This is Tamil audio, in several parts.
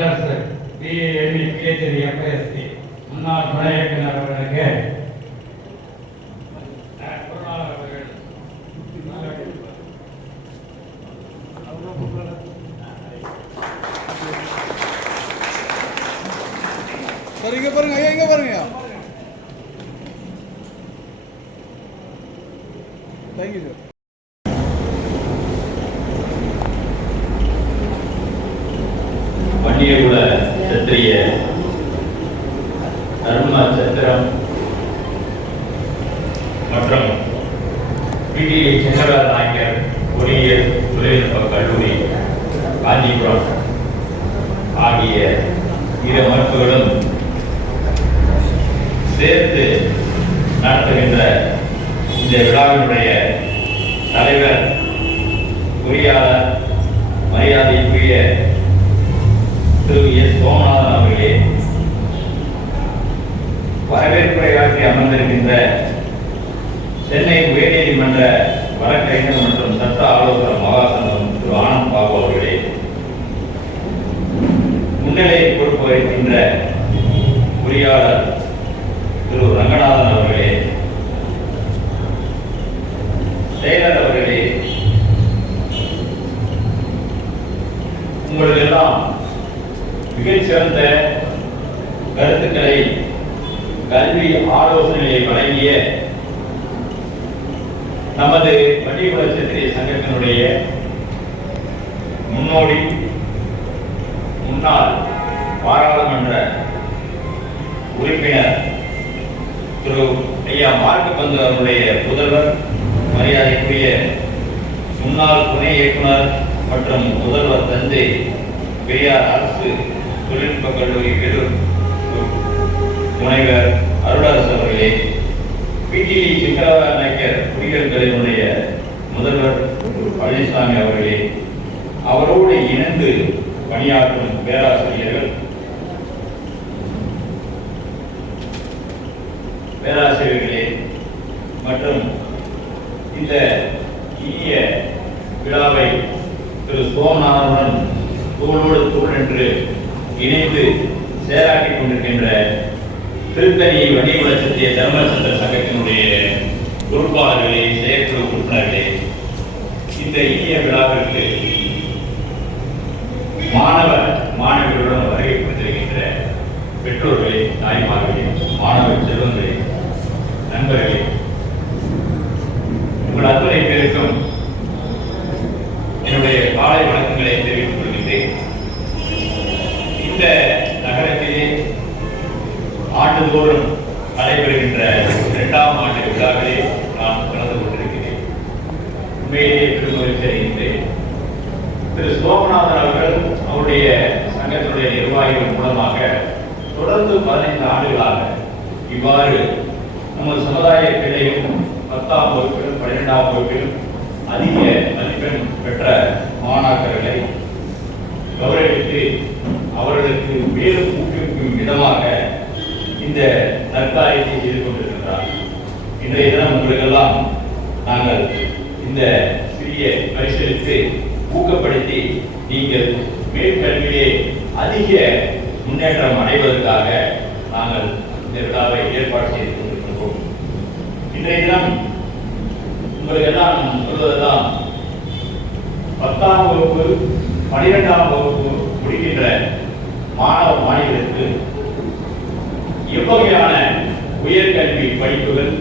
அருளரசு PhD முன்னாள் துணை இயக்குனர் அவர்களுக்கு சார் இங்க பாருங்க ஐயா, இங்க பாருங்க. Thank you sir. வன்னியகுல சத்திரிய தர்ம சத்திரம் மற்றும் பிடிஐ செங்கராஜ நாயக்கர் பொறியியல் தொழில்நுட்ப கல்லூரி காஞ்சிபுரம் ஆகிய இரு அமைப்புகளும் சேர்த்து நடத்துகின்ற இந்த விழாவினுடைய தலைவர் பொறியாளர் மரியாதைக்குரிய திரு எஸ் சோமநாதன் அவர்களே, வரவேற்புரையாற்றி அமர்ந்திருக்கின்ற சென்னை உயர்நீதிமன்ற வழக்கறிஞர் மற்றும் சட்ட ஆலோசகர் மகாசங்கம் திரு ஆனந்த் பாபு அவர்களே, முன்னிலை பொறுப்பு வகிக்கின்ற பொறியாளர் திரு ரங்கநாதன் அவர்களே, செயலர் அவர்களே, உங்களுக்கெல்லாம் மிகச்சிறந்த கருத்துக்களை கல்வி ஆலோசனையை வழங்கிய நமது வன்னியகுல சத்திரிய சங்கத்தினுடைய முன்னோடி முன்னாள் பாராளுமன்ற உறுப்பினர் திரு ஐயா மார்க்கப்பந்து அவருடைய புதல்வர், மரியாதைக்குரிய முன்னாள் துணை இயக்குனர் மற்றும் முதல்வர் தந்தை பெரியார் அரசு தொழில்நுட்ப கல்லூரி வேலூர் முனைவர் அருளரசு அவர்களே, பிடிஐ செங்கராஜ நாயக்கர் பொறியியல் கல்லூரியினுடைய முதல்வர் பழனிசாமி அவர்களே, அவரோடு இணைந்து பணியாற்றும் பேராசிரியர்களே மற்றும் இந்த இனிய விழாவை திரு சோமநாதனுடன் தோளோடு தோள் என்று இணைந்து செயலாற்றிக் கொண்டிருக்கின்ற திருத்தணி வன்னியகுல சத்திரிய தர்ம சத்திர சங்கத்தினுடைய பொறுப்பாளர்களே, செயற்குழு உறுப்பினர்களே, இந்த இனிய விழாவிற்கு மாணவர்களுடன் வருகை கொடுத்திருக்கின்ற பெற்றோர்களே, தாய்மார்களே, மாணவ செல்வங்களே, நண்பர்களே, உங்கள் அத்தனை பேருக்கும் என்னுடைய காலை வணக்கங்களை தெரிவித்துக் கொள்கின்றேன். இந்த நகரத்திலே ஆண்டுதோறும் நடைபெறுகின்ற 2ஆம் ஆண்டு விழாவிலே நான் கலந்து கொண்டிருக்கிறேன். உண்மையிலே பெருமகிழ்ச்சி அடைகின்றேன். திரு சோமநாதன் அவர்கள் அவருடைய சங்கத்தினுடைய நிர்வாகிகள் மூலமாக தொடர்ந்து 15 ஆண்டுகளாக இவ்வாறு நமது சமுதாய பிள்ளைகளும் 10ஆம் வகுப்பிலும் 12ஆம் வகுப்பிலும் அதிக மதிப்பெண் பெற்ற மாணாக்கர்களை கௌரவித்து அவர்களுக்கு மேலும் ஊக்குவிக்கும் விதமாக இந்த நற்காரியத்தை செய்து கொண்டிருக்கின்றார். இன்றைய தினம் உங்களுக்கெல்லாம் நாங்கள் இந்த சிறிய பரிசீலித்து ஊக்கப்படுத்தி நீங்கள் மேற்கல்வியிலே அதிக முன்னேற்றம் அடைவதற்காக நாங்கள் இந்த விழாவை ஏற்பாடு செய்து கொண்டிருக்கின்றோம். இன்றைய தினம் உங்களுக்கு எல்லாம் சொல்வதெல்லாம் 10ஆம் வகுப்பு 12ஆம் வகுப்பு முடிக்கின்ற மாணவ மாணவியருக்கு எவ்வகையான உயர்கல்வி படிப்புகள்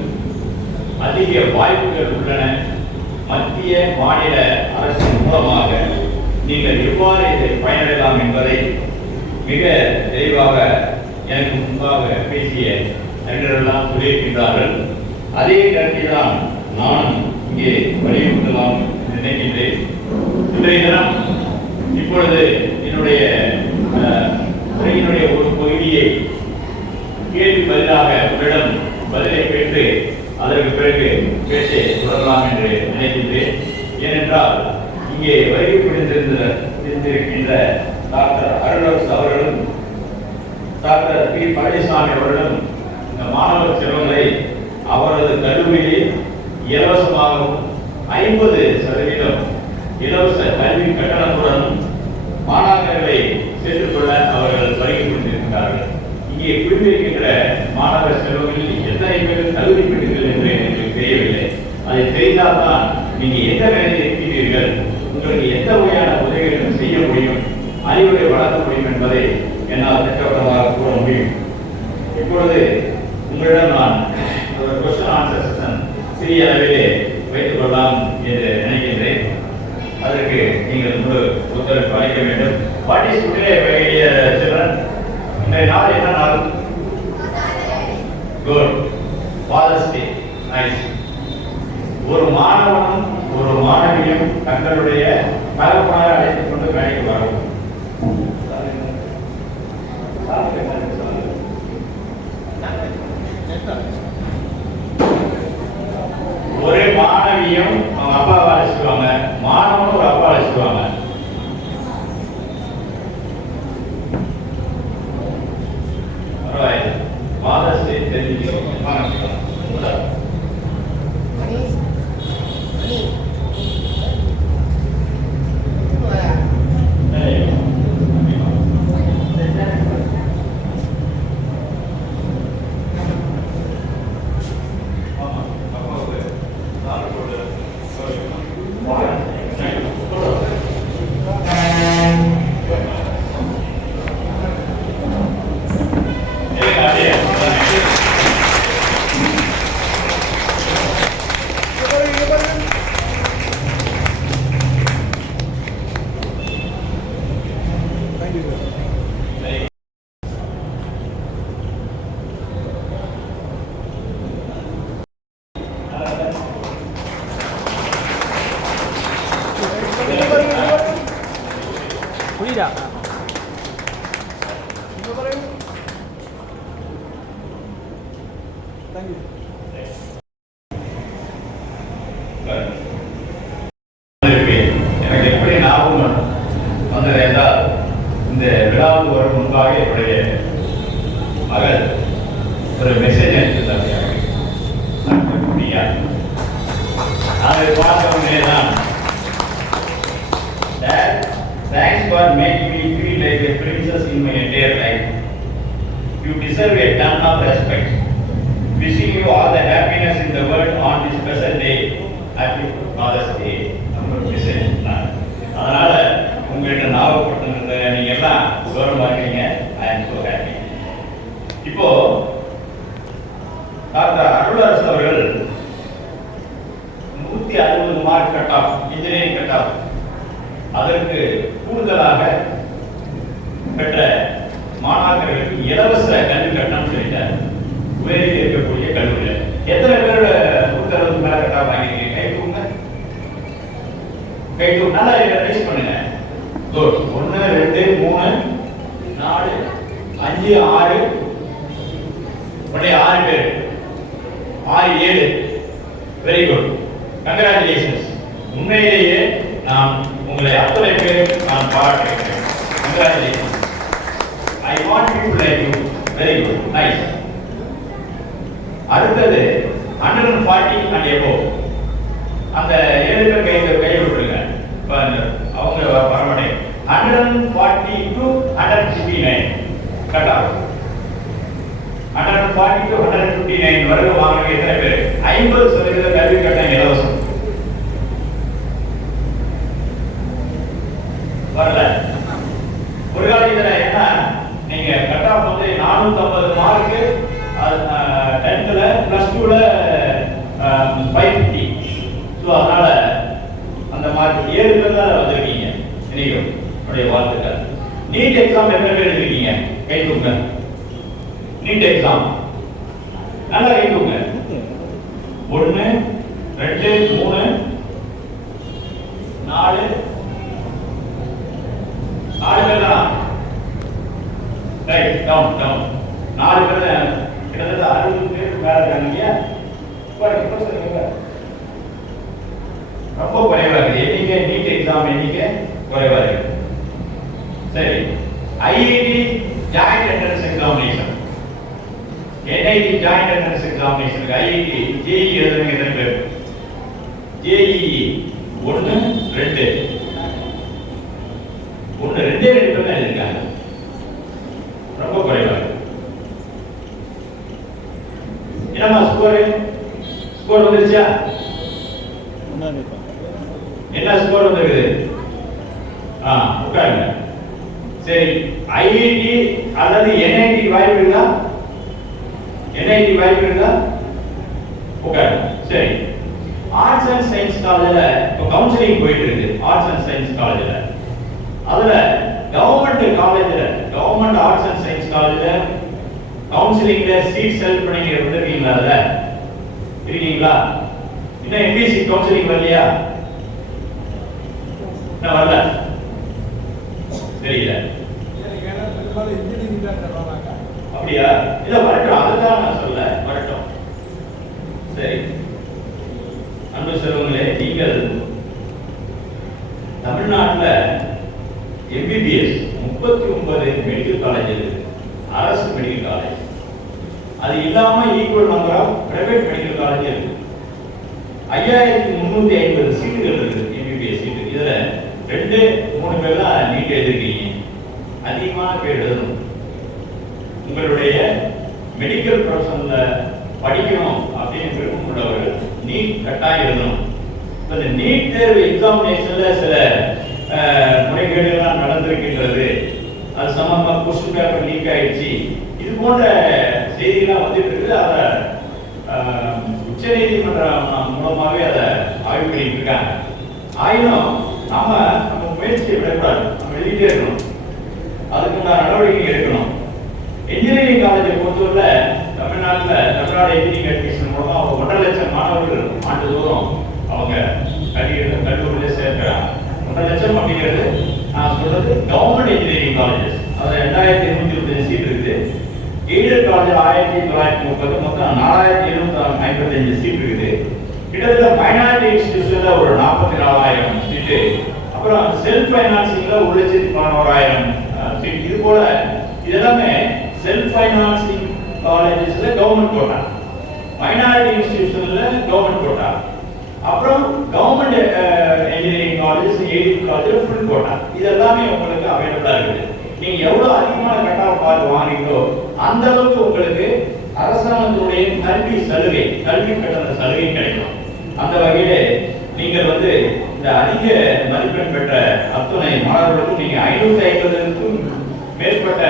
அதிக வாய்ப்புகள் உள்ளன, மத்திய மாநில அரசின் மூலமாக நீங்கள் எவ்வாறு இதை பயனடையலாம் என்பதை மிக தெளிவாக எனக்கு முன்பாக பேசிய அறிஞர்களெல்லாம் சொல்லியிருக்கின்றார்கள். அதே கருத்தைதான் நான் இங்கே வலியுறுத்தலாம் நினைக்கின்றேன். இன்றைய தினம் இப்பொழுது என்னுடைய உரையினுடைய ஒரு பகுதியை கேள்வி பதிலாக உங்களிடம் பதிலை பெற்று அதற்கு பிறகு பேச தொடரலாம் என்று நினைக்கின்றேன். ஏனென்றால் இங்கே வருகை புரிந்திருக்கின்ற டாக்டர் அருளரசு அவர்களும் டாக்டர் பி பழனிசாமி அவர்களும் இந்த மாணவ செல்வங்களை அவரது கல்லூரியில் இலவசமாகவும் 50% இலவச கல்வி கட்டணத்துடன் மாணாக்கர்களை சேர்த்துக் கொள்ள இருக்கிற மாணவ செல்வங்களில் எத்தனை பேர் தகுதி பெற்றீர்கள் என்று எனக்கு தெரியவில்லை. அதை தெரிந்தால்தான் நீங்க எந்த நிலையில் இருக்கிறீர்கள், உங்களுக்கு எந்த வகையான உதவிகளும் செய்ய முடியும், அறிவுரை வளர்க்க முடியும் என்பதை என்னால் திட்டவட்டமாக கூற முடியும். இப்பொழுது உங்களிடம் நான் ஒரு கொஸ்டின் ஆன்சர் செஷன் சிறிய அளவிலே வைத்துக் கொள்ளலாம் என்று நினைக்கின்றேன். அதற்கு நீங்கள் முழு ஒத்துழைப்பு அளிக்க வேண்டும். What is today children? இன்றைய நாள் என்ன நாள்? குட். ஃபாதர்ஸ் டே. நைஸ். ஒரு மாணவனும் ஒரு மாணவியும் தங்களுடைய தகப்பனாரை அழைத்துக் கொண்டு கடைக்கு வரும். ஒரு மாணவியும் அவங்க அப்பாவை அழைச்சிடுவாங்க, மாணவனும் ஒரு அப்பா அழைச்சிடுவாங்க. பரவாயில்ல, ஃபாதர்ஸ் டே தெரிஞ்சுக்கணும். புரியுதா? எனக்கு எப்படி ஞாபகம் வந்தது என்றால், இந்த விழாவுக்கு வரும் முன்பாக என்னுடைய மகள் ஒரு மெசேஜ் அனுப்பியிருந்தாங்க. அதை பார்த்தவங்களே தான், thanks for making me feel like a princess in my entire life. You deserve a ton of respect. Wishing you all the happiness in the world on this special day. Happy Father's Day. அதனால உங்கள்கிட்ட ஞாபகப்படுத்துறது நீங்க எல்லாம் கௌரவமா இருக்கீங்க. ஐ ஆம் சோ ஹாப்பி. இப்போ டாக்டர் அருளரசு அவர்கள் 160 mark cut off, engineering cut off, அதற்கு கூடுதலாக பெற்ற மாணாக்கர்களுக்கு இலவச கல்வி கட்டணம் சொல்லிட்டார். உயரில் இருக்கக்கூடிய கல்லூரியில் எத்தனை பேர் 160 மேல கட் ஆஃப் வாங்கிருக்கீங்க? கை தூங்க நல்லா ரைஸ் பண்ணுங்க. குட். 1 2 3 4 5 6 உடனே 6 பேர், 6 7. Very good. கங்க்ராச்சுலேஷன்ஸ். உண்மையிலேயே நான் உங்களை அத்தனை பேர் நான் பாராட்டுகிறேன். Congratulations. I want people like you. Very good. Nice. அடுத்தது 140 அண்ட் எபோவ். அந்த 7 பேர் கை விட்டுருங்க. அவங்க பரவாயில்லை. 140 to 159 கட் ஆஃப். 140 to 159 வரை வாங்குற எத்தனை பேர்? 50% கல்வி கட்டணம் இலவசம். வரல ஒரு காலம் இதுல என்ன, நீங்க கட் ஆஃப் வந்து 450 மார்க்கு 10th பிளஸ் 2ல 550. ஸோ அதனால அந்த மார்க் 7 பேர் தான் வந்திருக்கீங்க. இன்னைக்கு உடைய வாழ்த்துக்கள். நீட் எக்ஸாம் எத்தனை பேர் எழுதிருக்கீங்க? கை தூங்க. நீட் எக்ஸாம் நல்லா கை தூங்க. 1 2 3 4 பேர் தான். ரைட். டவுன் 4 பேர். கிட்டத்தட்ட 60 பேர் மேல இருக்காங்க. ரொம்ப குறைவா இருக்கு எண்ணிக்கை. நீட் எக்ஸாம் எண்ணிக்கை குறைவா இருக்கு. சரி. IIT joint entrance examination, NIT joint entrance examination, IIT JEE எழுதுறவங்க எத்தனை பேர்? ஜேஇ 1 2 2 பேர் தான் எழுதிருக்காங்க. ரொம்ப குறைவா இருக்கு. என்னம்மா ஸ்கோர் வந்துருச்சா? என்ன ஸ்கோர் வந்திருக்குது? உட்காருங்க. சரி, ஐஐடி அல்லது என்ஐடி வாய்ப்பு இருக்கா? என்ஐடி வாய்ப்பு இருக்கா? உட்காருங்க. சரி, ஆர்ட்ஸ் அண்ட் சயின்ஸ் காலேஜ்ல இப்போ கவுன்சிலிங் போயிட்டு இருக்கு. ஆர்ட்ஸ் அண்ட் சயின்ஸ் காலேஜ்ல அதுல கவர்மெண்ட் ஆர்ட்ஸ் அண்ட் சயின்ஸ் காலேஜ்ல கவுன்சிலிங்ல சீட் செலக்ட் பண்ணி வந்திருக்கீங்களா? அதுல இருக்கீங்களா? இன்னும் எம்பிசி கவுன்சிலிங் வரலையா? என்ன வரல? தெரியல. அப்படியா? இல்ல, வரட்டும். அதுதான் நான் சொல்ல, வரட்டும். சரி, அன்பு செல்வங்களே, நீங்கள் தமிழ்நாட்டில் எம்பிபிஎஸ் 39 மெடிக்கல் காலேஜ் இருக்கு, அரசு மெடிக்கல் காலேஜ். அது இல்லாம equal number of private medical college இருக்கு. 5350 சீட்டுகள் இருக்கு எம்பிபிஎஸ் சீட்டு. இதுல 2-3 பேர் தான் நீட் எழுதிருக்கீங்க. அதிகமான பேர் எழுதணும். உங்களுடைய மெடிக்கல் ப்ரொஃபஷன்ல படிக்கணும் அப்படின்னு விருப்பம் உள்ளவர்கள் நீட் கட்டாயம் எழுதணும். இந்த நீட் தேர்வு எக்ஸாமினேஷன்ல சில முறைகேடுகள்லாம் நடந்திருக்கின்றது. அது சம்பந்தமா கொஸ்டின் பேப்பர் லீக் ஆயிடுச்சு, இது போன்ற செய்திகள்லாம் வந்துட்டு இருக்குது. அதை உச்ச நீதிமன்றம் மூலமாகவே அதை ஆய்வு பண்ணிட்டு இருக்காங்க. ஆயினும் நம்ம முயற்சியை விடக்கூடாது. நம்ம எழுதிட்டே இருக்கணும், அதுக்கு நடவடிக்கை எடுக்கணும். இன்ஜினியரிங் காலேஜை பொறுத்தவரை தமிழ்நாடு இன்ஜினியரிங் அட்மிஷன் மூலமா அவங்க 1.5 லட்சம் மாணவர்கள் ஆண்டுதோறும் அவங்க கல்லூரியில சேர்க்கிறாங்க. 1.5 லட்சம் அப்படிங்கிறது நான் சொல்றது கவர்மெண்ட் இன்ஜினியரிங் காலேஜஸ். அதுல 2225 சீட் இருக்குது. எய்டட் காலேஜ் 1930, மொத்தம் 4755 சீட் இருக்குது. கிட்டத்தட்ட மைனாரிட்டி இன்ஸ்டிடியூஷன்ல ஒரு 44,000 சீட்டு, அப்புறம் செல்ஃப் ஃபைனான்சிங்ல 1,11,000 சீட். இது போல இதெல்லாமே செல்ஃப் ஃபைனான்சிங் காலேஜஸ்ல கவர்மெண்ட் கோட்டா, மைனாரிட்டி இன்ஸ்டிடியூஷன்ல கவர்மெண்ட் கோட்டா, அப்புறம் government engineering colleges, aided college full quota. இது எல்லாமே உங்களுக்கு அவைலபிளா இருக்குது. நீங்க எவ்வளவு அதிகமான கட் ஆஃப் மார்க் வாங்குறீங்களோ அந்த அளவுக்கு உங்களுக்கு அரசாங்கத்துடைய கல்வி கட்டண சலுகை கிடைக்கும். அந்த வகையிலே நீங்கள் இந்த அதிக மதிப்பெண் பெற்ற அத்துணை மாணவர்களுக்கும் நீங்க 550க்கும் மேற்பட்ட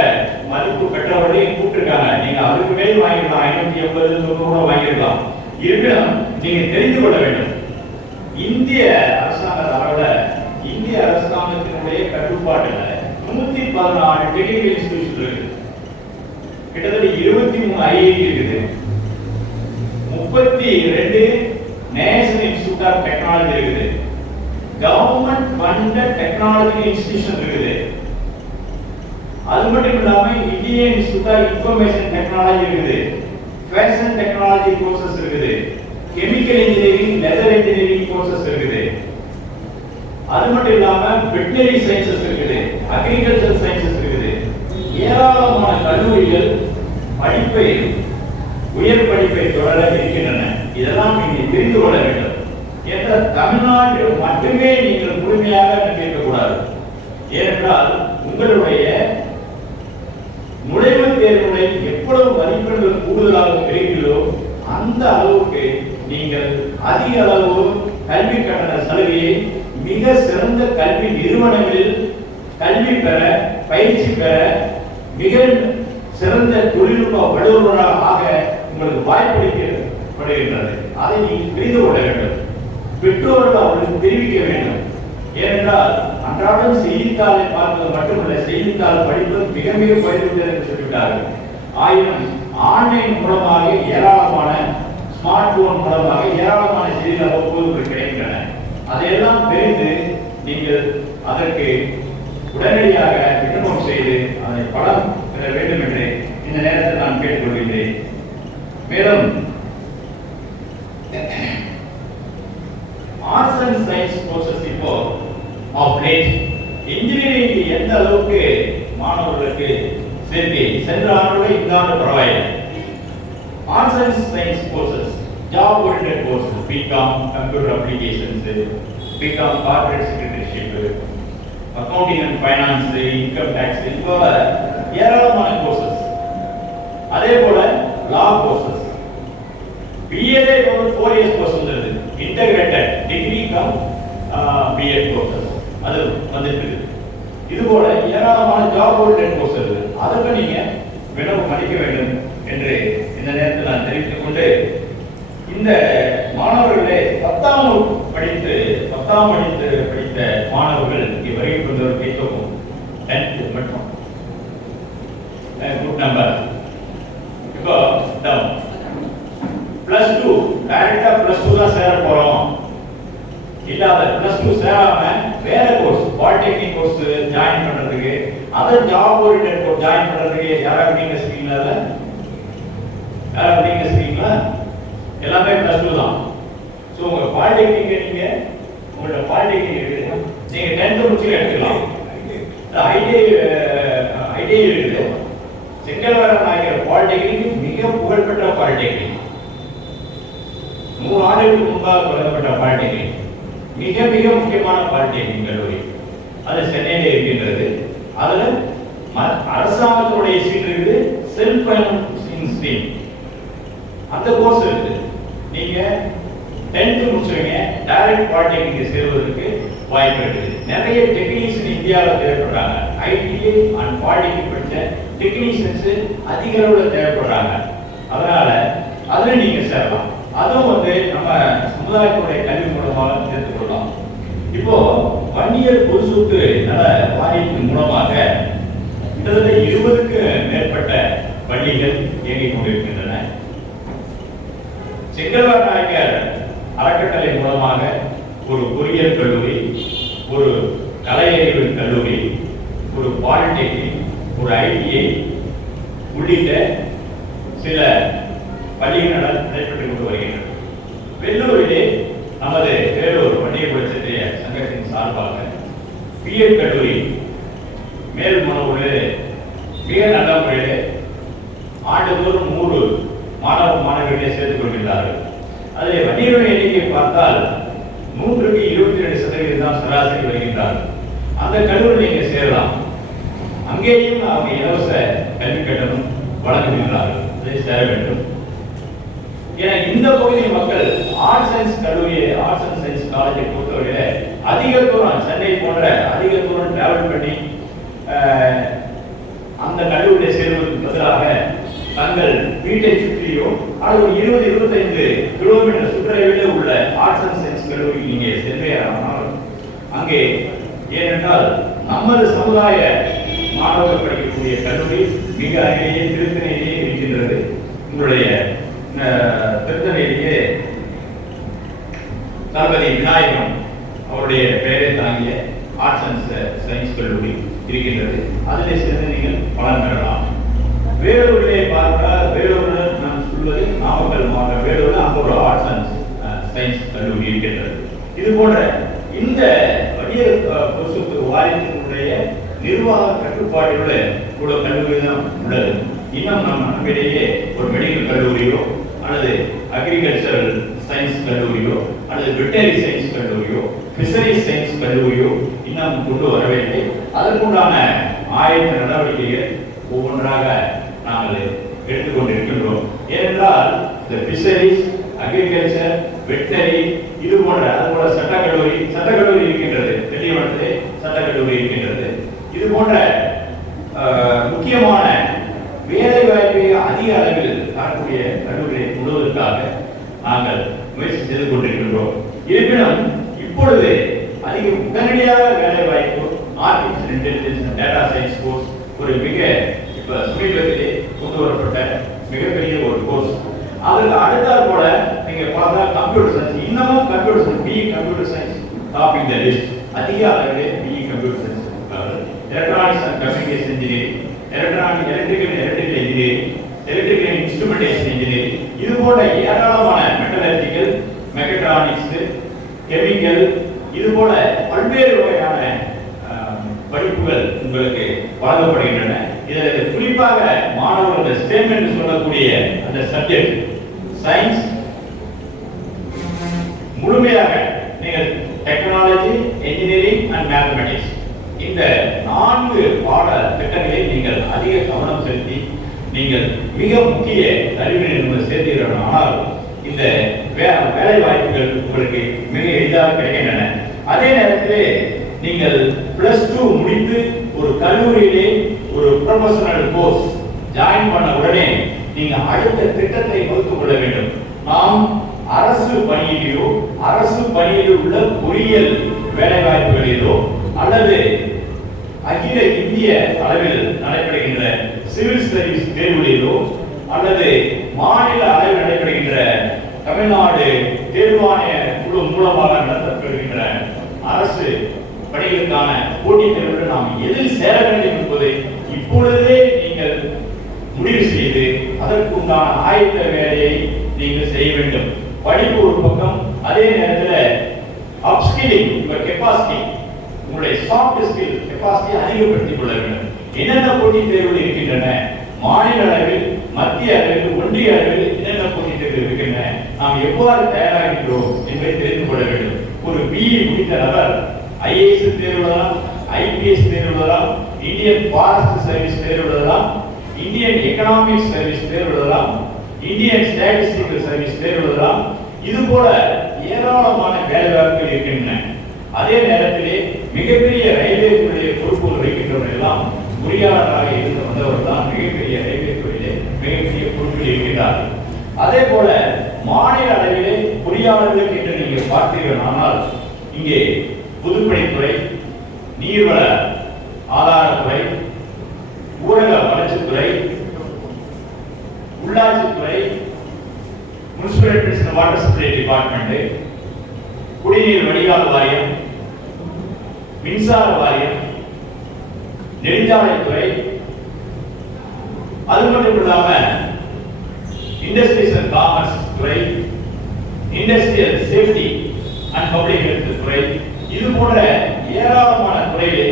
மதிப்பு பெற்றவர்களையும் கூப்பிட்டுருக்காங்க. நீங்க அதுக்கு மேல் வாங்கிடலாம், 580 கூட வாங்கிடலாம். இருப்பினும் நீங்க தெரிந்து கொள்ள வேண்டும், இந்திய அரசாங்க அளவில் இந்திய அரசாங்கத்தினுடைய கட்டுப்பாட்டுல 114 டெக்னிக்கல் இன்ஸ்டிடியூஷன் இருக்கு. கிட்டத்தட்ட 23 ஐஐடி இருக்குது, 32 நேஷனல் இன்ஸ்டிடியூட் ஆஃப் டெக்னாலஜி இருக்குது, கவர்மெண்ட் ஃபண்டட் டெக்னாலஜி இன்ஸ்டிடியூஷன் இருக்குது. அது மட்டும் இல்லாம Indian institute of information technology இருக்குது, ஃபேஷன் டெக்னாலஜி கோர்சஸ் இருக்குது, chemical engineering, leather engineering courses இருக்குது. அது மட்டும் இல்லாம வெட்டனரி சயின்சஸ் இருக்குது, அக்ரிகல்ச்சர் சயின்சஸ் இருக்குது. ஏராளமான கல்லூரிகள் உயர் படிப்பை தொடர இருக்கின்றன. இதெல்லாம் நீங்கள் தெரிந்து கொள்ள வேண்டும். என்ற தமிழ்நாட்டில் மட்டுமே நீங்கள் முழுமையாக நம்பியிருக்கக்கூடாது. ஏனென்றால் உங்களுடைய நுழைவுத் தேர்வுகளை எவ்வளவு மதிப்பெண்கள் கூடுதலாக பெறுகிறீர்களோ அந்த அளவுக்கு நீங்கள் அதிக அளவு கல்வி கட்டண சலுகையை மிக சிறந்த கல்வி நிறுவனங்களில் கல்வி பெற, பயிற்சி பெற, மிக சிறந்த தொழில்நுட்ப வல்லுநராக ஆக உங்களுக்கு வாய்ப்பளிக்கப்படுகின்றது. அதை நீங்கள் புரிந்து கொள்ள வேண்டும். பெற்றோர்கள் அவர்களுக்கு தெரிவிக்க வேண்டும். ஏனென்றால் அன்றாடம் செய்தித்தாளை பார்ப்பது மட்டுமல்ல, செய்தித்தாள் படிப்பது மிக மிக குறைந்துவிட்டது என்று சொல்லிவிட்டார்கள். ஆயினும் ஆன்லைன் மூலமாக ஏராளமான, ஸ்மார்ட் போன் மூலமாக ஏராளமான செய்திகள் அவ்வப்போது கிடைக்கின்றன. அதையெல்லாம் தெரிந்து நீங்கள் அதற்கு உடனடியாக விண்ணப்பம் செய்து அதை பலம் பெற வேண்டும் என்று இந்த நேரத்தில் நான் கேட்டுக்கொள்கின்றேன். மேலும் ஆர்ட்ஸ் அண்ட் சயின்ஸ் கோர்சஸ் இப்போ ஆஃப் லேட் இன்ஜினியரிங் எந்த அளவுக்கு மாணவர்களுக்கு சேர்க்கை சென்ற ஆண்டோட இந்த ஆண்டு பரவாயில்லை. Arts and science courses, job oriented courses, B Com computer applications, B Com corporate secretaryship, accounting and finance, income tax, இது போல ஏராளமான கோர்சஸ். அதே போல லா கோர்சஸ், பிஏலே ஒரு 4 இயர்ஸ் கோர்ஸ் வந்துருது, integrated degree cum B Ed courses அது வந்துட்டு. இது போல ஏராளமான ஜாப் ஓரியன்டட் கோர்ஸ் இருக்கு. அதற்கு நீங்க விண்ணப்பம் அளிக்க வேண்டும் என்று இந்த நேரத்தில் நான் தெரிவித்துக் கொண்டு, இந்த மாணவர்களே 10ஆம் படித்து படித்த மாணவர்கள் இங்கே வருகை கொண்டவர் கைத்தொகும் 10th மட்டும் குட் நம்பர். இப்போ +2 டைரக்டா +2 தான் சேர போறோம், இல்லாத +2 சேராம வேற கோர்ஸ் பாலிடெக்னிக் கோர்ஸ் ஜாயின் பண்றதுக்கு, other job oriented course join பண்றதுக்கு யாராவது நீங்க இருக்கீங்களா? யாராவது நீங்க இருக்கீங்களா? எல்லாமே +2 தான். சோ உங்க பாலிடெக்னிக் நீங்க உங்களோட பாலிடெக்னிக் இருக்குது, நீங்க 10th முடிச்சு எடுக்கலாம். ஐடிஐ இருக்குது. செங்கல்வரம் நாயக்கர் பாலிடெக்னிக் மிக புகழ்பெற்ற பாலிடெக்னிக், 100 ஆண்டுகளுக்கு முன்பாக தொடங்கப்பட்ட பாலிடெக்னிக், மிக மிக முக்கியமான பாலிடெக்னிக் கல்லூரி. அது சென்னையில இருக்கின்றது. அதுல அரசாங்கத்துடைய சீட் இருக்குது, செல்ஃப் ஃபைனான்சிங் ஸ்ட்ரீம் அந்த கோர்ஸ் இருக்குது. நீங்க 10th முடிச்சவங்க டைரக்ட் பாலிடெக்னிக் சேர்வதற்கு வாய்ப்பு இருக்குது. நிறைய டெக்னீஷியன் இந்தியாவில் தேவைப்படுறாங்க. ஐடிஐ அண்ட் பாலிடெக்னிக் படிச்ச டெக்னீஷியன்ஸ் அதிக அளவில் தேவைப்படுறாங்க. அதனால அதுல நீங்க சேரலாம். அதுவும் நம்ம சமுதாயத்துடைய கல்வி மூலமாக சேர்த்துக்கொள்ளலாம். இப்போ வன்னியர் பொதுசொத்து நல வாரியத்தின் மூலமாக கிட்டத்தட்ட 20க்கு மேற்பட்ட பள்ளிகள் இயங்கிக் கொண்டிருக்கின்றன. செங்கல்வரம் நாயக்கர் அறக்கட்டளை மூலமாக ஒரு பொறியியல் கல்லூரி, ஒரு கலை அறிவியல் கல்லூரி, ஒரு பாலிடெக்னிக், ஒரு ஐடிஐ உள்ளிட்ட சில பள்ளிகள் நடைபெற்றுக் கொண்டு வருகின்றன. வெள்ளூரிலே நமது வேலூர் வன்னியர் பட்சத்திய சங்கத்தின் சார்பாக பிஎட் கல்லூரி மேல்மனூரில் மிக நல்ல முறையில் ஆண்டுதோறும் 100 மாணவர்களை சேர்த்துக் கொள்கிறார்கள். அதில் வன்னியருடைய எண்ணிக்கை பார்த்தால் 100க்கு 22% தான் சராசரி வருகின்றார்கள். அந்த கல்லூரி நீங்க சேரலாம். அங்கேயும் அவங்க இலவச கல்வி கட்டணம் வழங்குகிறார்கள். அதை சேர வேண்டும். ஏன்னா இந்த பகுதி மக்கள் ஆர்ட்ஸ் சயின்ஸ் கல்லூரியை, ஆர்ட்ஸ் அண்ட் சயின்ஸ் காலேஜை பொறுத்தவரையில அதிக தூரம், சென்னை போன்ற அதிக தூரம் டிராவல் பண்ணி அந்த கல்லூரியை சேர்வதற்கு பதிலாக தங்கள் வீட்டை சுற்றியோ அல்லது 20-25 கிலோமீட்டர் சுற்றளவில் உள்ள ஆர்ட்ஸ் அண்ட் சயின்ஸ் கல்லூரி நீங்க செல்வையானால் அங்கே, ஏனென்றால் நமது சமுதாய மாணவர்கள் படிக்கக்கூடிய கல்லூரி மிக அருகிலேயே திருத்தணியிலேயே இருக்கின்றது. உங்களுடைய திருத்தணியிலேயே தளபதி விநாயகம் அவருடைய பெயரை தாங்கிய ஆர்ட்ஸ் அண்ட் சயின்ஸ் கல்லூரி இருக்கின்றது. அதிலே சேர்ந்து நீங்கள் பலன் பெறலாம். வேலூரிலே பார்த்தால், வேலூர் நான் சொல்வது நாமக்கல் மாவட்டம் வேலூரில் அங்கே ஒரு ஆர்ட்ஸ் அண்ட் சயின்ஸ் கல்லூரி இருக்கின்றது. இது போன்ற இந்த வன்னியர் பொதுசொத்து வாரியத்தினுடைய நிர்வாக கட்டுப்பாடுள்ள கூட கல்லூரி தான் உள்ளது. இன்னும் நம்மிடையே ஒரு மெடிக்கல் கல்லூரியோ அல்லது அக்ரிகல்ச்சரல் சயின்ஸ் கல்லூரியோ அல்லது வெட்டரி சயின்ஸ் கல்லூரியோ பிஷரிஸ் சயின்ஸ் கல்லூரியோ இன்னும் கொண்டு வரவில்லை. அதற்குண்டான ஆயத்த நடவடிக்கைகள் ஒவ்வொன்றாக நாங்கள் எடுத்துக்கொண்டிருக்கின்றோம். ஏனென்றால் இந்த பிஷரிஸ், அக்ரிகல்ச்சர், வெட்டரி இது போன்ற, அது போல சட்டக்கல்லூரி இருக்கின்றது. தெளிவனத்திலே சட்டக்கல்லூரி இருக்கின்றது. இது போன்ற முக்கியமான வேலை வாய்ப்பை அதிக அளவில் தரக்கூடிய கல்லூரியை முழுவதற்காக நாங்கள் முயற்சி செய்து கொண்டிருக்கின்றோம். இருப்பினும் இப்பொழுது அதிக உடனடியாக வேலை வாய்ப்பு artificial intelligence, data science course ஒரு மிக இப்ப சமீபத்திலே கொண்டு வரப்பட்ட மிகப்பெரிய ஒரு கோர்ஸ். அதுக்கு அடுத்தாற் போல நீங்க பார்த்தா கம்ப்யூட்டர் சயின்ஸ், இன்னமும் computer science, B E computer science topping the list. அதிக அளவிலே B E computer science, electronics and communication engineering, electrical engineering, electrical instrumentation engineering, இது போன்ற ஏராளமான மெட்டலர்ஜிக்கல், மெக்கட்ரானிக்ஸ், கெமிக்கல், இது போல பல்வேறு வகையான படிப்புகள் உங்களுக்கு வழங்கப்படுகின்றன. இதில் குறிப்பாக மாணவர்கள் ஸ்டெம் என்று சொல்லக்கூடிய அந்த சப்ஜெக்ட் சயின்ஸ் முழுமையாக நீங்கள் டெக்னாலஜி, இன்ஜினியரிங் அண்ட் மேத்தமெட்டிக்ஸ் இந்த 4 பாட திட்டங்களில் நீங்கள் அதிக கவனம் செலுத்தி நீங்கள் மிக முக்கிய கல்வி நிறுவனம் சேர்த்தீர்கள். ஆனால் இந்த வேலை வாய்ப்புகள் உங்களுக்கு மிக எளிதாக கிடைக்கின்றன. அதே நேரத்திலே நீங்கள் +2 முடித்து ஒரு கல்லூரியிலே ஒரு ப்ரொஃபஷனல் கோர்ஸ் ஜாயின் பண்ண உடனே நீங்க அடுத்த திட்டத்தை வகுத்துக் கொள்ள வேண்டும். நாம் அரசு பணியிலோ அரசு பணியில் உள்ள பொறியியல் வேலை வாய்ப்புகளிலோ அல்லது அகில இந்திய அளவில் நடைபெறுகின்ற சிவில் சர்வீஸ் தேர்வுகளிலோ அல்லது மாநில அளவில் நடைபெறுகின்ற தமிழ்நாடு தேர்வாணைய குழு மூலமாக நடத்தப்படுகின்ற அரசு பணிகளுக்கான போட்டித் தேர்வுகள் நாம் எதில் சேர வேண்டும் என்பதை இப்பொழுதே நீங்கள் முடிவு செய்து அதற்குண்டான ஆயத்த வேலையை நீங்கள் செய்ய வேண்டும். படிப்பு ஒரு பக்கம், அதே நேரத்தில் அப்ஸ்கில்லிங் உங்கள் கெப்பாசிட்டி, உங்களுடைய சாஃப்ட் ஸ்கில் கெப்பாசிட்டியை அதிகப்படுத்திக் கொள்ள வேண்டும். என்னென்ன போட்டித் தேர்வுகள் இருக்கின்றன, மாநில அளவில், மத்திய அளவில், ஒன்றிய அளவில் என்னென்ன போட்டித் தேர்வுகள் இருக்கின்றன, நாம் எவ்வாறு தயாராகின்றோம் என்பதை தெரிந்து கொள்ள வேண்டும். ஒரு பிஇ முடித்த நபர் ஐஏஎஸ் தேர்வு எழுதலாம், ஐபிஎஸ் தேர்வு எழுதலாம், இந்தியன் ஃபாரஸ்ட் சர்வீஸ் தேர்வு எழுதலாம், இந்தியன் எக்கனாமிக் சர்வீஸ் தேர்வு எழுதலாம், இந்தியன் ஸ்டாட்டிஸ்டிக்கல் சர்வீஸ் தேர்வு எழுதலாம். இது போல ஏராளமான வேலை வாய்ப்புகள் இருக்கின்றன. அதே நேரத்திலே மிகப்பெரிய ரயில்வே துறையை பொறுப்புகள் வைக்கின்றவர்கள் எல்லாம் பொறியாளராக இருந்து வந்தவர்கள் தான் மிகப்பெரிய ரயில்வே துறையிலே மிகப்பெரிய பொறுப்பில் இருக்கின்றார்கள். அதே போல மாநில அளவிலே பொறியாளர்களுக்கு என்று நீங்கள் பார்த்தீர்கள் ஆனால் இங்கே பொதுப்பணித்துறை, நீர்வள ஆதாரத்துறை, ஊரக வளர்ச்சித்துறை, உள்ளாட்சித்துறை, முனிசிபல் வாட்டர் சப்ளை டிபார்ட்மெண்ட், குடிநீர் வடிகால் வாரியம், மின்சார வாரியம், நெடுஞ்சாலைத்துறை, அது மட்டும் இல்லாம இண்டஸ்ட்ரீஸ் அண்ட் காமர்ஸ் துறை, industrial safety and public health துறை, இது போன்ற ஏராளமான துறையிலே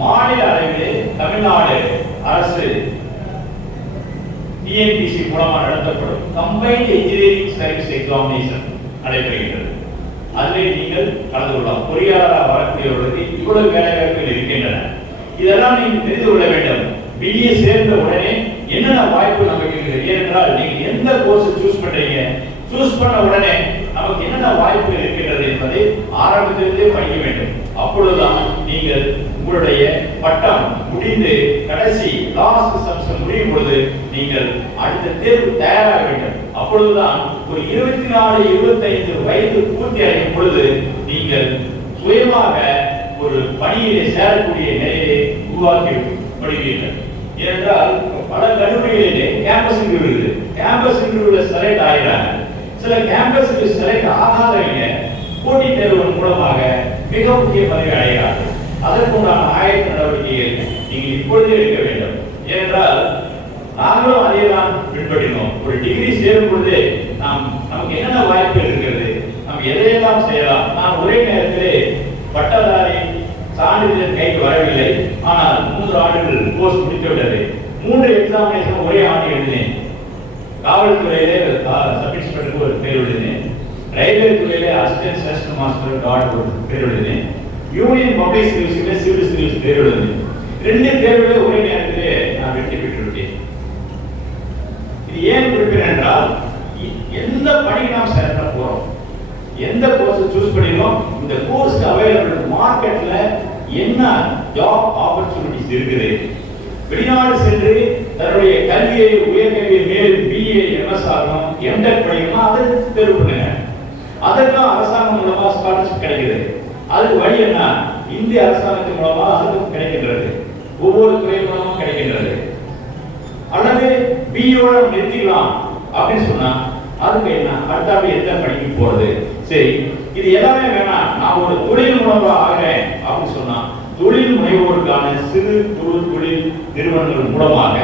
மாநில அளவிலே தமிழ்நாடு அரசு டிஎன்பிசி மூலமாக நடத்தப்படும் கம்பைன்ட் இன்ஜினியரிங் சர்வீஸ் எக்ஸாமினேஷன் நடைபெறுகிறது. அதில் நீங்கள் கலந்து கொள்ளலாம். பொறியாளராக வரக்கூடியவர்களுக்கு இவ்வளவு வேலை வாய்ப்புகள் இருக்கின்றன. இதெல்லாம் நீங்கள் தெரிந்து கொள்ள வேண்டும். பிஏ சேர்ந்த உடனே என்னென்ன வாய்ப்பு நமக்கு இருக்குது, ஏனென்றால் நீங்க எந்த கோர்ஸ் சூஸ் பண்றீங்க, சூஸ் பண்ண உடனே நமக்கு என்னென்ன வாய்ப்புகள் இருக்கின்றது என்பதை ஆரம்பத்திலிருந்தே படிக்க வேண்டும். அப்பொழுதுதான் நீங்கள் உங்களுடைய பட்டம் முடிந்து கடைசி லாஸ்ட் செமஸ்டர் முடியும் பொழுது நீங்கள் அடுத்த தேர்வு தயாராக வேண்டும். அப்பொழுதுதான் ஒரு 24-25 வயது பூர்த்தி அடையும் பொழுது நீங்கள் சுயமாக ஒரு பணியிலே சேரக்கூடிய நிலையை உருவாக்கப்படுவீர்கள். ஏனென்றால் பல கல்லூரிகளிலே கேம்பஸ் இன்டர்வியூ இருக்குது. கேம்பஸ் இன்டர்வியூல செலக்ட் ஆகிறாங்க. சில கேம்பஸுக்கு செலக்ட் ஆகாதவங்க போட்டித் தேர்வு மூலமாக மிக முக்கிய பதவி அடைகிறார்கள். அதற்குண்டான ஆயத்த நடவடிக்கைகள் நீங்கள் இப்பொழுதே எடுக்க வேண்டும். ஏனென்றால் நாங்களும் அதே தான் பின்பற்றினோம். ஒரு டிகிரி சேரும் பொழுதே நமக்கு என்னென்ன வாய்ப்புகள் இருக்கிறது, நம்ம எதையெல்லாம் செய்யலாம். நான் ஒரே நேரத்திலே பட்டதாரி சான்றிதழ் கைக்கு வரவில்லை. ஆனால் 3 ஆண்டுகள் கோர்ஸ் முடித்து விட்டது. 3 எக்ஸாமினேஷன் ஒரே ஆண்டு எழுதினேன். காவல்துறையிலே சப் இன்ஸ்பெக்டருக்கு ஒரு தேர்வு எழுதினேன். ரயில்வே துறையிலே அசிஸ்டன்ட் ஸ்டேஷன் மாஸ்டர் கார்டு ஒரு தேர்வு எழுதினேன். யூனியன் பப்ளிக் சர்வீஸ்ல சிவில் சர்வீஸ் தேர்வு எழுதினேன். 2 தேர்வுகளே ஒரே நேரத்திலே நான் வெற்றி பெற்றுவிட்டேன். இது ஏன் குறிப்பிடுறேன் என்றால், எந்த பணிக்கு நாம் சேர போறோம், எந்த கோர்ஸ் சூஸ் பண்ணினோம், இந்த கோர்ஸ் அவைலபிள் மார்க்கெட்ல என்ன ஜாப் ஆப்பர்ச்சுனிட்டிஸ் இருக்குது, வெளிநாடு சென்று தன்னுடைய கல்வியை உயர்கல்வியை மேல் பிஏ எம்எஸ் ஆகணும், எம்டெக் படிக்கணும், அதை தேர்வு பண்ணுங்க. அதற்கும் அரசாங்கம் மூலமா ஸ்காலர்ஷிப் கிடைக்குது. அதுக்கு வழி என்ன, இந்திய அரசாங்கத்தின் மூலமா அதுக்கும் கிடைக்கின்றது, ஒவ்வொரு துறை மூலமா கிடைக்கின்றது. அல்லது பிஏவோட நிறுத்திக்கலாம் அப்படின்னு சொன்னா அதுக்கு என்ன, அடுத்தாண்டு எந்த படிக்க போறது, சரி இது எல்லாமே வேணாம், நான் ஒரு தொழில் முனைவா ஆகிறேன் அப்படின்னு சொன்னா தொழில் முனைவோருக்கான சிறு குறு தொழில் நிறுவனங்கள் மூலமாக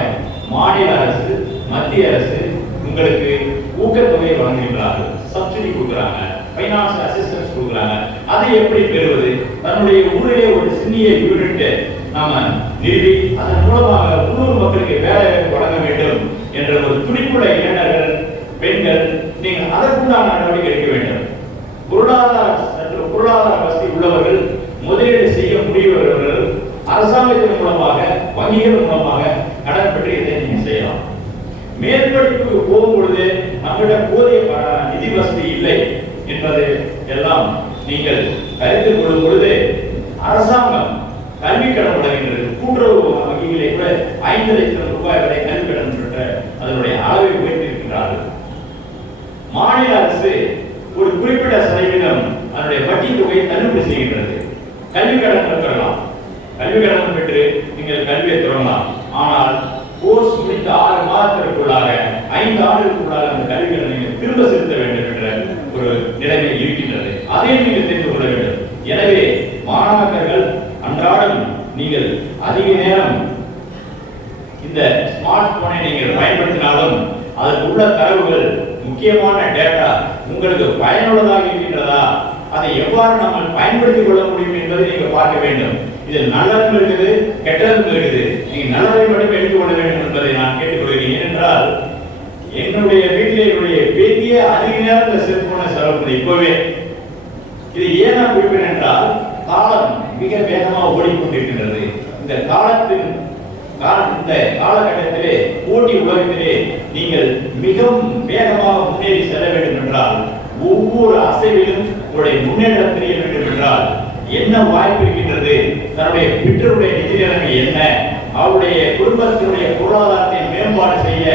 மாநில அரசு மத்திய அரசு உங்களுக்கு ஊக்கத்தொகை வழங்குகிறார்கள், சப்சிடி கொடுக்குறாங்க, பைனான்ஸ் அசிஸ்டன்ஸ் கொடுக்குறாங்க. அதை எப்படி பெறுவது, தன்னுடைய ஊரிலே ஒரு சிறிய யூனிட் நாம நிறுவி அதன் மூலமாக உள்ளூர் மக்களுக்கு வேலை வழங்க வேண்டும் என்ற ஒரு துடிப்புள்ள இளைஞர்கள் பெண்கள் நீங்கள் அதற்குண்டான நடவடிக்கை எடுக்க வேண்டும். பொருளாதார வசதி உள்ளவர்கள், முதலீடு செய்ய முடியவர்கள் அரசாங்கத்தின் மூலமாக வங்கிகள் மூலமாக கடன் பெற்று இதை நீங்க செய்யலாம். மேற்படிப்புக்கு போகும் பொழுது நம்மிடம் போதிய நிதி வசதி இல்லை என்பதை எல்லாம் நீங்கள் கருத்தில் கொள்ளும் பொழுது அரசாங்கம் கல்வி கடன் வழங்குகிறது. கூட்டுறவு வங்கிகளை கூட 5 லட்சம் ரூபாய் வரை கல்வி கடன் பெற்ற அதனுடைய அளவை உயர்த்தியிருக்கிறார்கள். மாநில அரசு ஒரு குறிப்பிட்ட சதவீதம் அதனுடைய வட்டி தொகையை தள்ளுபடி செய்கின்றது. கல்வி கடன் பெறலாம், கல்வி கடன் பெற்று நீங்கள் கல்வியை தொடரலாம். ஆனால் கோர்ஸ் முடித்த 6 மாதத்திற்குள்ளாக 5 ஆண்டுகளுக்குள்ளாக அந்த கல்வி கடனை நீங்கள் திரும்ப செலுத்த வேண்டும் என்ற ஒரு நிலைமை இருக்கின்றது. அதையும் நீங்கள் தெரிந்து கொள்ள வேண்டும். எனவே மாணாக்கர்கள் அன்றாடம் நீங்கள் அதிக நேரம் இந்த ஸ்மார்ட் போனை நீங்கள் பயன்படுத்தினாலும் அதற்கு உள்ள தரவுகள், முக்கியமான டேட்டா உங்களுக்கு பயனுள்ளதாக இருக்கின்றதா, அதை எவ்வாறு நம்ம பயன்படுத்திக் கொள்ள முடியும் என்பதை நீங்கள் பார்க்க வேண்டும். இதில் நல்லதும் இருக்குது, கெட்டதும் இருக்குது. நீங்க நல்லதை மட்டும் எடுத்துக்கொள்ள வேண்டும் என்பதை நான் கேட்டுக்கொள்கிறேன். ஏனென்றால் என்னுடைய வீட்டிலே என்னுடைய பேத்திய அதிக நேரம் இந்த செல்போனை செலவு இப்பவே. இது ஏன் நான் குறிப்பிட்டேன் என்றால் காலம் மிக வேகமாக ஓடிக்கொண்டிருக்கின்றது. இந்த காலகட்டத்திலே போட்டி உலகத்திலே நீங்கள் மிகவும் வேகமாக முன்னேறி செல்ல வேண்டும் என்றால் ஒவ்வொரு அசைவிலும் உங்களுடைய முன்னேற்றம் தெரிய வேண்டும் என்றால் என்ன வாய்ப்பு இருக்கின்றது, தன்னுடைய பெற்றோருடைய நிதி நிலைமை என்ன, அவருடைய குடும்பத்தினுடைய பொருளாதாரத்தை மேம்பாடு செய்ய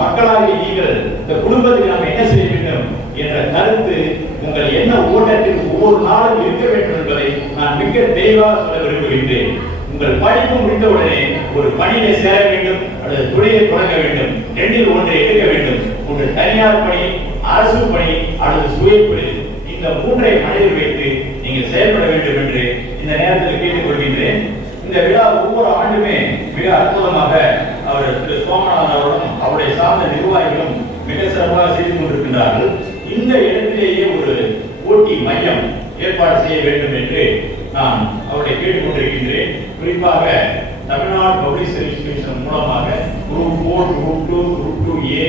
மக்களாகிய நீங்கள் இந்த குடும்பத்துக்கு நாம் என்ன செய்ய வேண்டும் என்ற கருத்து உங்கள் என்ன ஓட்டத்தில் ஒவ்வொரு நாளும் இருக்க வேண்டும் என்பதை நான் மிக தெளிவாக சொல்ல விரும்புகின்றேன். உங்கள் படிப்பு முடிந்தவுடனே ஒரு பணியை சேர வேண்டும் அல்லது தொழிலை தொடங்க வேண்டும். 2இல் ஒன்றை எடுக்க வேண்டும். ஒன்று தனியார் பணி, அரசு பணி அல்லது சுய தொழில். இந்த 3ஐ மனதில் வைத்து நீங்கள் செயல்பட வேண்டும் என்று இந்த நேரத்தில் கேட்டுக் கொள்கின்றேன். இந்த விழா ஒவ்வொரு ஆண்டுமே மிக அற்புதமாக அவர் திரு சோமநாதன் அவர்களும் அவருடைய சார்ந்த நிர்வாகிகளும் மிக சிறப்பாக செய்து கொண்டிருக்கின்றார்கள். இந்த இடத்திலேயே ஒரு போட்டி மையம் ஏற்பாடு செய்ய வேண்டும் என்று நான் அவருடைய கேட்டுக் கொண்டிருக்கின்றேன். குறிப்பாக தமிழ்நாடு பப்ளிக் சர்வீஸ் கமிஷன் மூலமாக group 4, group 2, group 2A,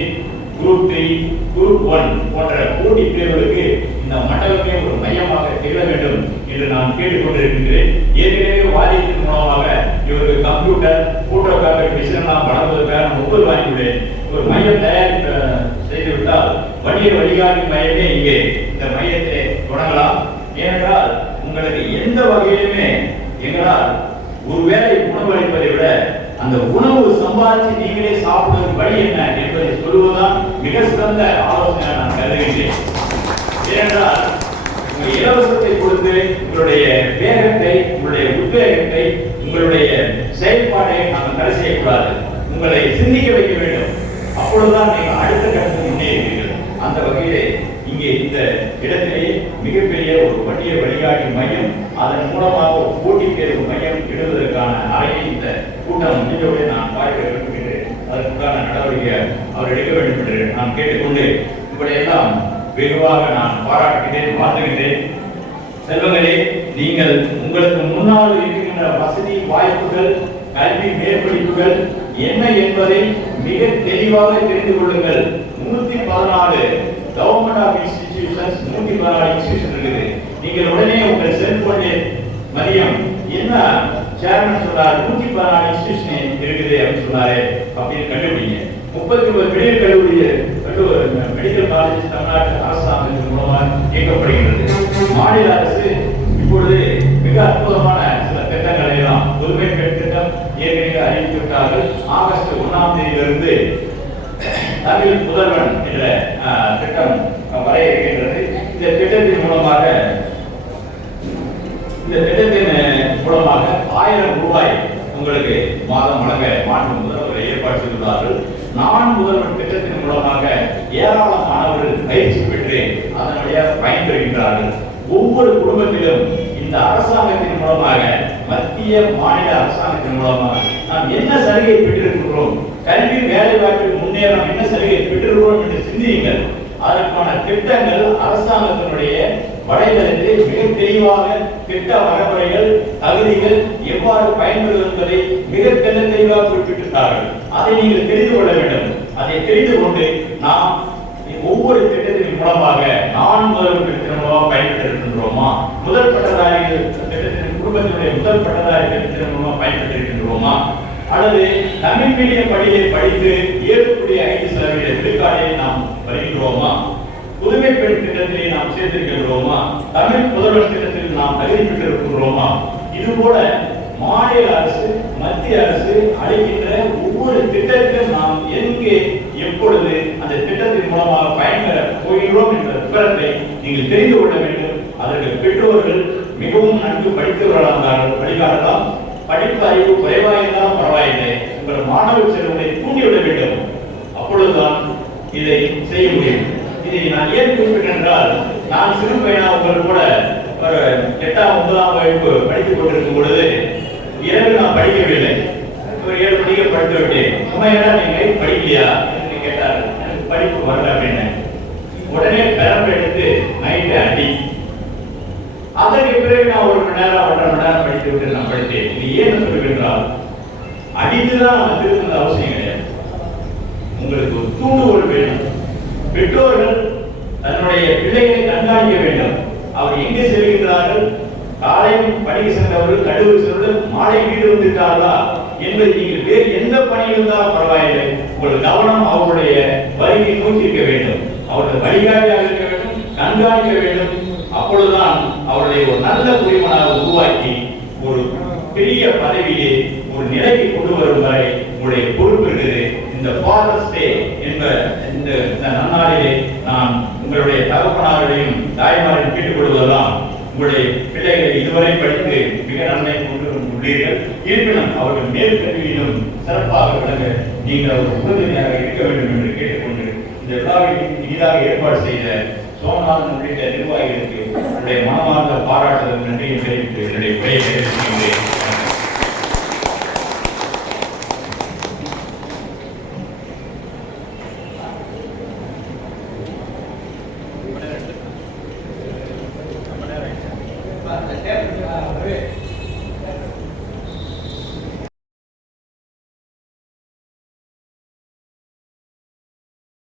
group 3, group 1 போன்ற போட்டி தேர்வுகளுக்கு இந்த மண்டலமே ஒரு மையமாக திகழ வேண்டும் என்று நான் கேட்டுக் கொண்டிருக்கின்றேன். ஏற்கனவே வாரியத்தின் மூலமாக இவருக்கு கம்ப்யூட்டர், போட்டோகிராஃபி மிஷின் வழங்குவதற்காக 30 வாங்கியுள்ளேன். ஒரு மையம் தயாரிப்பு செய்துவிட்டால் வணிகர் வழிகாட்டி மையமே இங்கே இந்த மையத்தை தொடங்கலாம். ஏனென்றால் உங்களுக்கு எந்த வகையிலுமே எங்களால் ஒருவேளை உணவு அளிப்பதை விட அந்த உணவு சம்பாதிச்சு நீங்களே சாப்பிடுவது வழி என்ன என்பதை சொல்வதுதான் மிக சிறந்த ஆலோசனை நான் கருதுகின்றேன். ஏனென்றால் உங்கள் இலவசத்தை கொடுத்து உங்களுடைய வேகத்தை, உங்களுடைய உத்வேகத்தை, உங்களுடைய செயல்பாட்டை நாங்கள் தடை செய்யக்கூடாது. உங்களை சிந்திக்க வைக்க வேண்டும். அப்பொழுதுதான் நீங்கள் அடுத்த கட்டத்தில் முன்னேறுவீர்கள். அந்த வகையிலே இங்கே இந்த இடத்திலேயே மிகப்பெரிய ஒரு வணிக வழிகாட்டி மையம், அதன் மூலமாக ஒரு போட்டி தேர்வு மையம் இடுவதற்கான அறையை இந்த கூட்டம் முடிந்தவுடன் நான் பார்க்க விரும்புகிறேன். அதற்கான நடவடிக்கை அவர் எடுக்க வேண்டும் என்று நான் கேட்டுக்கொண்டு உங்களையெல்லாம் வெகுவாக நான் பாராட்டுகிறேன், வாழ்த்துகின்றேன். செல்வங்களே, நீங்கள் உங்களுக்கு முன்னால் இருக்கின்ற வசதி வாய்ப்புகள், கல்வி மேற்படிப்புகள் என்ன என்பதை மிக தெளிவாக தெரிந்து கொள்ளுங்கள். 314 கவர்மெண்ட் ஆஃப் இன்ஸ்டிடியூஷன்ஸ், 314 இன்ஸ்டிடியூஷன் இருக்குது. நீங்கள் உடனே உங்கள் செல்போனில் மதியம் என்ன சேர்மன் சொன்னார், 114 இன்ஸ்டிடியூஷன் இருக்குது அப்படின்னு சொன்னாரு அப்படின்னு கண்டுபிடிங்க. 39 மெடிக்கல் கல்லூரி, மெடிக்கல் காலேஜ் தமிழ்நாட்டு அரசாங்கத்தின் மூலமாக இயக்கப்படுகிறது. மாநில அரசு இப்பொழுது மிக அற்புதமான சில திட்டங்களை எல்லாம் புதுமை பெண் திட்டம் ஏற்கனவே அறிவித்துவிட்டார்கள். ஆகஸ்ட் 1ஆம் தேதியிலிருந்து தமிழ் முதல்வன் என்ற திட்டம் வர இருக்கின்றது. இந்த திட்டத்தின் மூலமாக 1000 ரூபாய் உங்களுக்கு மாதம் வழங்க மாநில முதல்வர் ஏற்பாடு செய்துள்ளார்கள். நான் முதல்வர் திட்டத்தின் மூலமாக ஏராளமானவர்கள் பயிற்சி பெற்று அதனுடைய பயன்பெறுகின்றார்கள். ஒவ்வொரு குடும்பத்திலும் இந்த அரசாங்கத்தின் மூலமாக, மத்திய மாநில அரசாங்கத்தின் மூலமாக நாம் என்ன சலுகை பெற்றிருக்கிறோம், கல்வி வேலை வாய்ப்பில் முன்னேற என்ன சலுகை பெற்றிருக்கிறோம் என்று சிந்தியுங்கள். அதற்கான திட்டங்கள் அரசாங்கத்தினுடைய வலைதளத்தில் மிக தெளிவாக திட்ட வரைமுறைகள், தகுதிகள் எவ்வாறு பயன்படுவது என்பதை மிக தெளிவாக குறிப்பிட்டிருக்கிறார்கள். அதை நீங்கள் தெரிந்து கொள்ள வேண்டும். அதை தெரிந்து கொண்டு நாம் ஒவ்வொரு திட்டத்தின் மூலமாக நான் முதல் திட்டத்தின் மூலமாக பயன்பெற்றிருக்கின்றோமா, முதல் பட்டதாரிகள் திட்டத்தின் குடும்பத்தினுடைய முதல் பட்டதாரி திட்டத்தின் மூலமாக பயன்பெற்றிருக்கின்றோமா, அல்லது தமிழ் மீடியம் பள்ளியை படித்து 7.5% விழுக்காடை நாம் வருகிறோமா? புதுமை பெண் திட்டத்திலே நாம் சேர்ந்திருக்கிறோமா? தமிழ் புதல்வர் திட்டத்தில் நாம் தகுதி பெற்றிருக்கிறோமா? இது போல மாநில அரசு, மத்திய அரசு அளிக்கின்ற ஒவ்வொரு திட்டத்திலும் நாம் எங்கே எப்பொழுது அந்த திட்டத்தின் மூலமாக பயன்பெற போகிறோம் என்ற விவரத்தை நீங்கள் தெரிந்து கொள்ள வேண்டும். அதற்கு பெற்றோர்கள் மிகவும் நன்கு படித்தவர்களாக படிக்காரலாம், படிப்பு அறிவு குறைவாக இருந்தாலும் பரவாயில்லை, உங்கள் மாணவ செல்வங்களை தூண்டிவிட வேண்டும். அப்பொழுதுதான் இதை செய்ய முடியும். இதை நான் ஏன் குறிப்பிட்டேன் என்றால், நான் சிறு பையனா உங்கள் கூட ஒரு 8ஆம் 9ஆம் வகுப்பு படித்துக் கொண்டிருக்கும் பொழுது இரவு நான் படிக்கவில்லை. ஒரு 7 மணிக்கு படித்து விட்டேன். சும்மா ஏடா நீங்க படிக்கலையா என்று கேட்டார். எனக்கு படிப்பு வரல அப்படின்னு. உடனே பெரம்பு எடுத்து நைட்டு அடி. அதற்கு பிறகு நான் 1 மணி நேரம் 1.5 மணி நேரம் படித்து விட்டு நான் படித்தேன். இது ஏன் சொல்லுகின்றால், அடித்துதான் நம்ம திருத்த அவசியம் கிடையாது. உங்களுக்கு ஒரு தூண்டுகோல் வேணும். பெற்றோர்கள் தன்னுடைய பிள்ளைகளை கண்காணிக்க வேண்டும். அவர் எங்கே செல்கின்றார்கள், காலையில் பணிக்கு சென்றவர்கள், கல்லூரி சென்றவர்கள் மாலை வீடு வந்துட்டார்களா என்பதை நீங்கள் வேறு எந்த பணியில் இருந்தாலும் பரவாயில்லை, உங்கள் கவனம் அவருடைய வருகை நோக்கி இருக்க வேண்டும். அவர்கள் வழிகாட்டியாக இருக்க வேண்டும், கண்காணிக்க வேண்டும். அப்பொழுதுதான் அவர்களை ஒரு நல்ல குடிமகனாக உருவாக்கி ஒரு பெரிய பதவியை ஒரு நிலைக்கு கொண்டு வரும் வரை உங்களுடைய பொறுப்பு இருக்குது. இந்த ஃபாதர்ஸ் டே என்ற இந்த நன்னாளிலே நான் உங்களுடைய தகப்பனாரையும் தாய்மாரையும் கேட்டுக்கொள்வதெல்லாம், உங்களுடைய பிள்ளைகளை இதுவரை படித்து மிக நன்மை கொண்டு உள்ளீர்கள். இருப்பினும் அவர்கள் மேல் கல்வியிலும் சிறப்பாக விளங்க நீங்கள் ஒரு உறுதுணையாக இருக்க வேண்டும் என்று கேட்டுக்கொண்டு இந்த விழாவை இனிதாக ஏற்பாடு செய்த சோமநாதன் உள்ளிட்ட நிர்வாகிகளுக்கு என்னுடைய மனமார்ந்த பாராட்டுதல் நன்றியை தெரிவித்து என்னுடைய உரையை நிறைவேற்றுகின்றேன்.